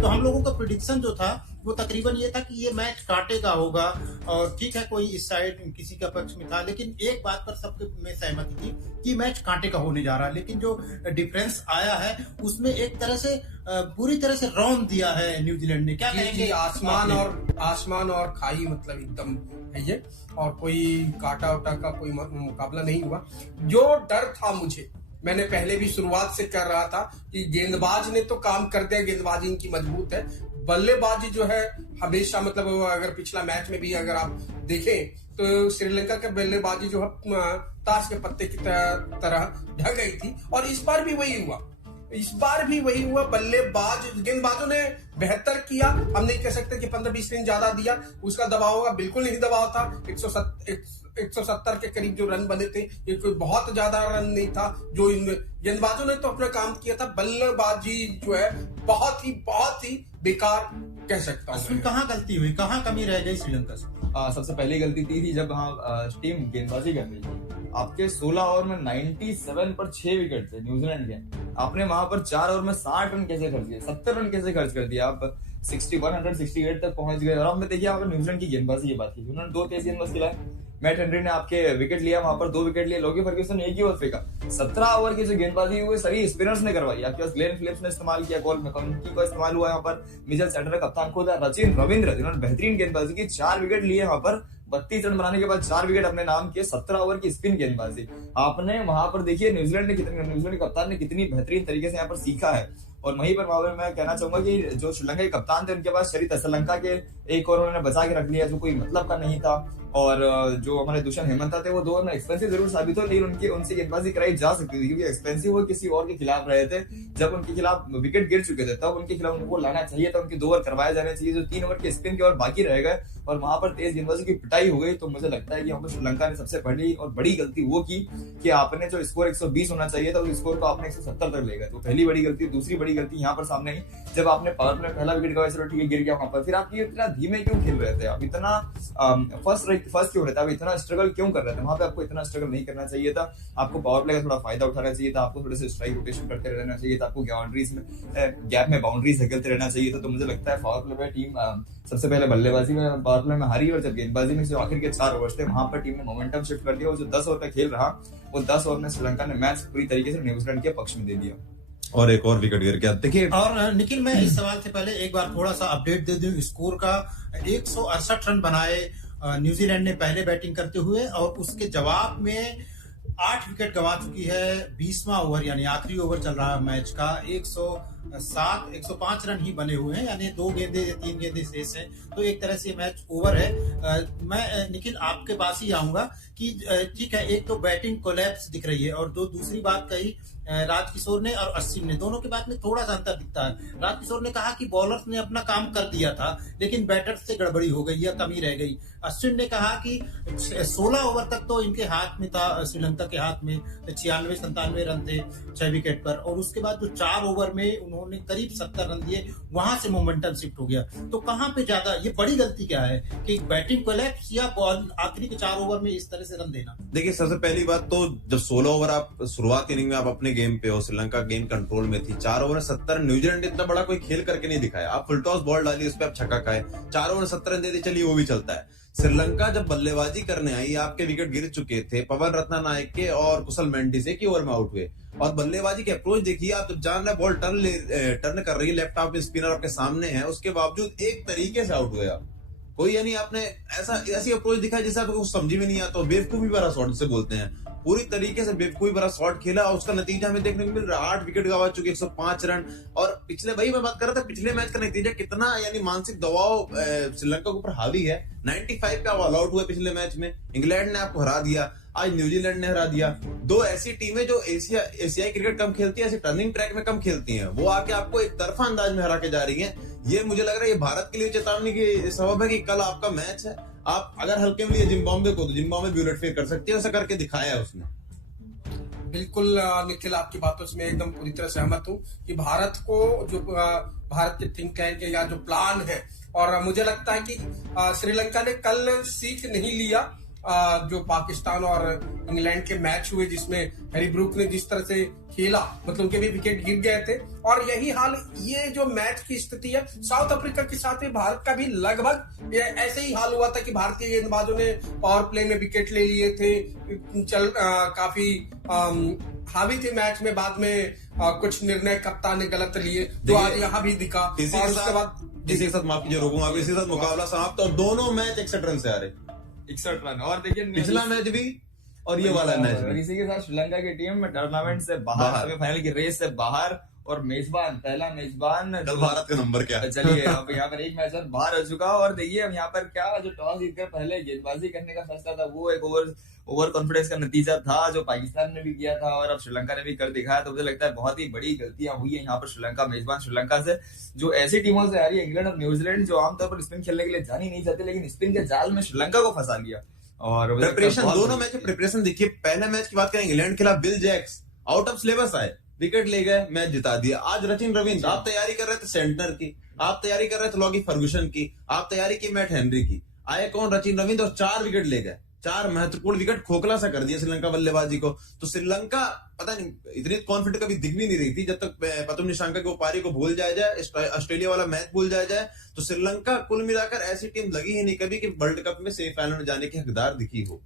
तो हम लोगों का प्रिडिक्शन जो था वो तकरीबन ये था कि ये मैच कांटे का होगा। और ठीक है, कोई इस साइड किसी का पक्ष में था, लेकिन एक बात पर सबके में सहमति थी कि मैच कांटे का होने जा रहा है। लेकिन जो डिफरेंस आया है उसमें एक तरह से पूरी तरह से रौंद दिया है न्यूजीलैंड ने। क्या कहेंगे? आसमान और खाई, मतलब एकदम है ये। और कोई काटा उटा का कोई मुकाबला नहीं हुआ। जो डर था मुझे, मैंने पहले भी शुरुआत से कर रहा था कि गेंदबाज ने तो काम कर दिया, गेंदबाजी इनकी मजबूत है। बल्लेबाजी जो है हमेशा, मतलब अगर पिछला मैच में भी अगर आप देखें तो श्रीलंका के बल्लेबाजी जो है ताश के पत्ते की तरह ढह गई थी। और इस बार भी वही हुआ। गेंदबाजों ने बेहतर किया। हम नहीं कह सकते कि 15-20 रन ज्यादा दिया, उसका दबाव होगा, बिल्कुल नहीं दबाव था। 170 के करीब जो रन बने थे, ये कोई बहुत ज्यादा रन नहीं था। जो इन गेंदबाजों ने तो अपना काम किया था। बल्लेबाजी जो है बहुत ही बेकार कह सकता हूँ। कहाँ गलती हुई, कहाँ कमी रह गई श्रीलंका से? सबसे पहली गलती थी जब टीम गेंदबाजी कर रही थी। आपके 16 ओवर में 97 पर 6 विकेट थे न्यूजीलैंड के। आपने वहां पर 4 ओवर में 60 रन कैसे खर्च किए, 70 रन कैसे खर्च कर दिया? आप 168 तक पहुंच गए। और अब देखिए यहाँ पर न्यूजीलैंड की गेंदबाजी की बात की, उन्होंने 2 तेज गेंदबाज खिलाए। मैट हेनरी ने आपके विकेट लिया, वहां पर 2 विकेट लिए। लोकी फर्ग्यूसन ने एक ही ओवर फेंका। 17 ओवर की जो गेंदबाजी हुई सभी स्पिनर्स ने करवाई। आपके पास ग्लेन फिलिप्स ने इस्तेमाल किया, कॉल मैककी का इस्तेमाल हुआ यहाँ पर। मिचेल सैंटनर कप्तान खुद है, सचिन रविंद्र जिन्होंने बेहतरीन गेंदबाजी की, 4 विकेट लिए यहाँ पर। 32 रन बनाने के बाद 4 विकेट अपने नाम किए। 17 ओवर की स्पिन गेंदबाजी आपने वहां पर देखिए। न्यूजीलैंड के कप्तान ने कितनी बेहतरीन तरीके से यहाँ पर सीखा है। और वहीं पर मैं कहना चाहूंगा कि जो श्रीलंका के कप्तान थे, उनके पास शरीत श्रीलंका के एक ओवर उन्होंने बचा के रख लिया जो कोई मतलब का नहीं था। और जो हमारे दुष्यंत हेमंता थे वो 2 ओवर में एक्सपेंसिव जरूर साबित हो, लेकिन उनसे गेंदबाजी कराई जा सकती थी क्योंकि एक्सपेंसिव वो किसी और के खिलाफ रहे थे। जब उनके खिलाफ विकेट गिर चुके थे तब उनके खिलाफ उनको लाना चाहिए था, उनके 2 ओवर करवाए जाने चाहिए। जो 3 ओवर के स्पिन के ओवर बाकी रह गए और वहां पर तेज गेंदबाजी की पिटाई हो गई। तो मुझे लगता है कि यहाँ पर श्रीलंका ने सबसे बड़ी गलती वो की कि आपने जो स्कोर 120 होना चाहिए था उस स्कोर को आपने 170 तक ले गए। तो पहली बड़ी गलती। दूसरी बड़ी गलती यहाँ पर सामने आई जब आपने पावर प्ले पहला विकेट गवाया, चलो ठीक है गिर गया वहां पर, फिर आप ये इतना धीमे क्यों खेल रहे थे? आप इतना फर्स्ट क्यों रहता है? इतना स्ट्रगल क्यों कर रहे थे? वहां पे आपको इतना स्ट्रगल नहीं करना चाहिए था। आपको पावर प्ले का थोड़ा फायदा उठाना चाहिए था। आपको थोड़े से स्ट्राइक रोटेशन करते रहना चाहिए था। आपको गैप में बाउंड्रीज धकेलते रहना चाहिए था। तो मुझे लगता है पावर प्ले में टीम सबसे पहले बल्लेबाजी में पावर प्ले में हारी, और जब गेंदबाजी में जो आखिर के 4 ओवर थे वहां पर टीम ने मोमेंटम शिफ्ट कर दिया। और जो 10 ओवर का खेल रहा वो 10 ओवर में श्रीलंका ने मैच पूरी तरीके से न्यूजीलैंड के पक्ष में दे दिया और एक और विकेट गिर गया। देखिए, और निखिल, मैं इस सवाल से पहले एक बार थोड़ा सा अपडेट दे दूं स्कोर का। 168 रन बनाए न्यूजीलैंड ने पहले बैटिंग करते हुए, और उसके जवाब में 8 विकेट गंवा चुकी है। 20वां ओवर यानी आखिरी ओवर चल रहा है मैच का। 105 रन ही बने हुए हैं, यानी 2 गेंदे 3 गेंदे शेष है। तो एक तरह से मैच ओवर है। मैं निखिल आपके पास ही आऊंगा कि ठीक है, एक तो बैटिंग कोलैप्स दिख रही है, और दूसरी बात कही राजकिशोर ने और अश्विन ने, दोनों के बात में थोड़ा सा अंतर दिखता है। राजकिशोर ने कहा कि बॉलर्स ने अपना काम कर दिया था लेकिन बैटर्स से गड़बड़ी हो गई या कमी रह गई। अश्विन ने कहा कि 16 ओवर तक तो इनके हाथ में था, श्रीलंका के हाथ में 96-97 रन थे 6 विकेट पर, और उसके बाद जो 4 ओवर में उन्होंने करीब 70 रन दिए, वहां से मोमेंटम शिफ्ट हो गया। तो कहां पे ज्यादा ये बड़ी गलती क्या है कि बैटिंग कोलैप्स या बॉल आखिरी के 4 ओवर में इस तरह से रन देना? देखिए, सबसे पहली बात तो जब 16 ओवर आप शुरुआत इनिंग में आप अपने गेम पे हो, श्रीलंका गेम कंट्रोल में थी। 4 ओवर 70 रन, न्यूजीलैंड इतना बड़ा कोई खेल करके नहीं दिखाया। आप फुल टॉस बॉल डाली, उस पर आप छक्का खाए, 4 ओवर 70 रन दे दी, चलिए वो भी चलता है। श्रीलंका जब बल्लेबाजी करने आई, आपके विकेट गिर चुके थे पवन रत्ना नायक के और कुशल मेंडिस एक ही ओवर में आउट हुए। और बल्लेबाजी की अप्रोच देखिए, आप जब जान रहे बॉल टर्न कर रही है, लेफ्ट हाफ में स्पिनर आपके सामने है, उसके बावजूद एक तरीके से आउट हुए आप। कोई यानी आपने ऐसी अप्रोच दिखाई जैसे आपको कुछ समझ में नहीं आता। बेवकूफी भरा शॉट से बोलते हैं, पूरी तरीके से बेवकूफी भरा शॉट खेला और उसका नतीजा हमें देखने को मिल रहा है। 8 विकेट गंवा चुके, 105 रन। और मैं बात कर रहा था पिछले मैच का नतीजा कितना यानी मानसिक दबाव श्रीलंका के ऊपर हावी है। 95 पे ऑल आउट हुए पिछले मैच में। इंग्लैंड ने आपको हरा दिया, आज न्यूजीलैंड ने हरा दिया। 2 ऐसी टीमें जो एशियाई क्रिकेट कम खेलती है, ऐसे टर्निंग ट्रैक में कम खेलती हैं, वो आके आपको एक तरफा अंदाज में हरा के जा रही हैं। ये मुझे लग रहा है ये भारत के लिए चेतावनी की सबब है कि कल आपका मैच है। आप अगर हल्के में लिए जिम्बाब्वे को, तो जिम्बाब्वे भी उलटफेर कर सकती है, ऐसा करके दिखाया है उसने। बिल्कुल निखिल, आपकी बातों से मैं एकदम पूरी तरह सहमत हूँ कि भारत को जो भारत के थिंक टैंक या जो प्लान है, और मुझे लगता है कि श्रीलंका ने कल सीख नहीं लिया जो पाकिस्तान और इंग्लैंड के मैच हुए जिसमें हैरी ब्रूक ने जिस तरह से खेला, मतलब उनके भी विकेट गिर गए थे। और यही हाल, ये जो मैच की स्थिति है साउथ अफ्रीका के साथ में भारत का भी लगभग ऐसे ही हाल हुआ था कि भारतीय गेंदबाजों ने पावर प्ले में विकेट ले लिए थे, काफी हावी थे मैच में। बाद में कुछ निर्णय कप्तान ने गलत लिए, जो आज यहाँ भी दिखा। और उसके बाद इसी के साथ माफ कीजिए, रोकूंगा आप, इसी के साथ मुकाबला समाप्त और दोनों मैच 61 रन से आ रहे, 61 रन। और देखिए पिछला मैच भी और ये वाला मैच भी। इसी के साथ श्रीलंका की टीम टूर्नामेंट से बाहर, सेमीफाइनल की रेस से बाहर, और मेजबान, पहला मेजबान कल भारत का नंबर क्या है? चलिए अब यहाँ पर एक मैच और बाहर हो चुका। और देखिए अब यहाँ पर क्या, जो टॉस जीतकर पहले गेंदबाजी करने का फैसला था, वो एक ओवर कॉन्फिडेंस का नतीजा था, जो पाकिस्तान ने भी किया था और अब श्रीलंका ने भी कर दिखाया। तो मुझे लगता है बहुत ही बड़ी गलतियां हुई है यहाँ पर श्रीलंका, मेजबान श्रीलंका से, जो ऐसी टीमों से आ रही है, इंग्लैंड और न्यूजीलैंड, जो आमतौर पर स्पिन खेलने के लिए जानी नहीं चाहती, लेकिन स्पिन के जाल में श्रीलंका को फंसा लिया। और प्रिपरेशन, दोनों मैच में प्रिपरेशन देखिए। पहले मैच की बात करें, इंग्लैंड खिलाफ Will Jacks out of syllabus आए, विकेट ले गए, मैच जिता दिया। आज रचिन रविंद्र, आप तैयारी कर रहे थे सेंटनर की, आप तैयारी कर रहे थे लॉगी फर्गूसन की, आप तैयारी की मैट हेनरी की, आए कौन? रचिन रविंद्र, और 4 विकेट ले गए। 4 महत्वपूर्ण विकेट खोखला सा कर दिया श्रीलंका बल्लेबाजी को। तो श्रीलंका पता नहीं इतनी कॉन्फिडेंट कभी दिख भी नहीं रही थी, जब तक पतुम निशंका की पारी को भूल जाया जाए, ऑस्ट्रेलिया वाला मैच भूल जाया जाए। तो श्रीलंका कुल मिलाकर ऐसी टीम लगी ही नहीं कभी कि वर्ल्ड कप में सेमीफाइनल में जाने की हकदार दिखी हो।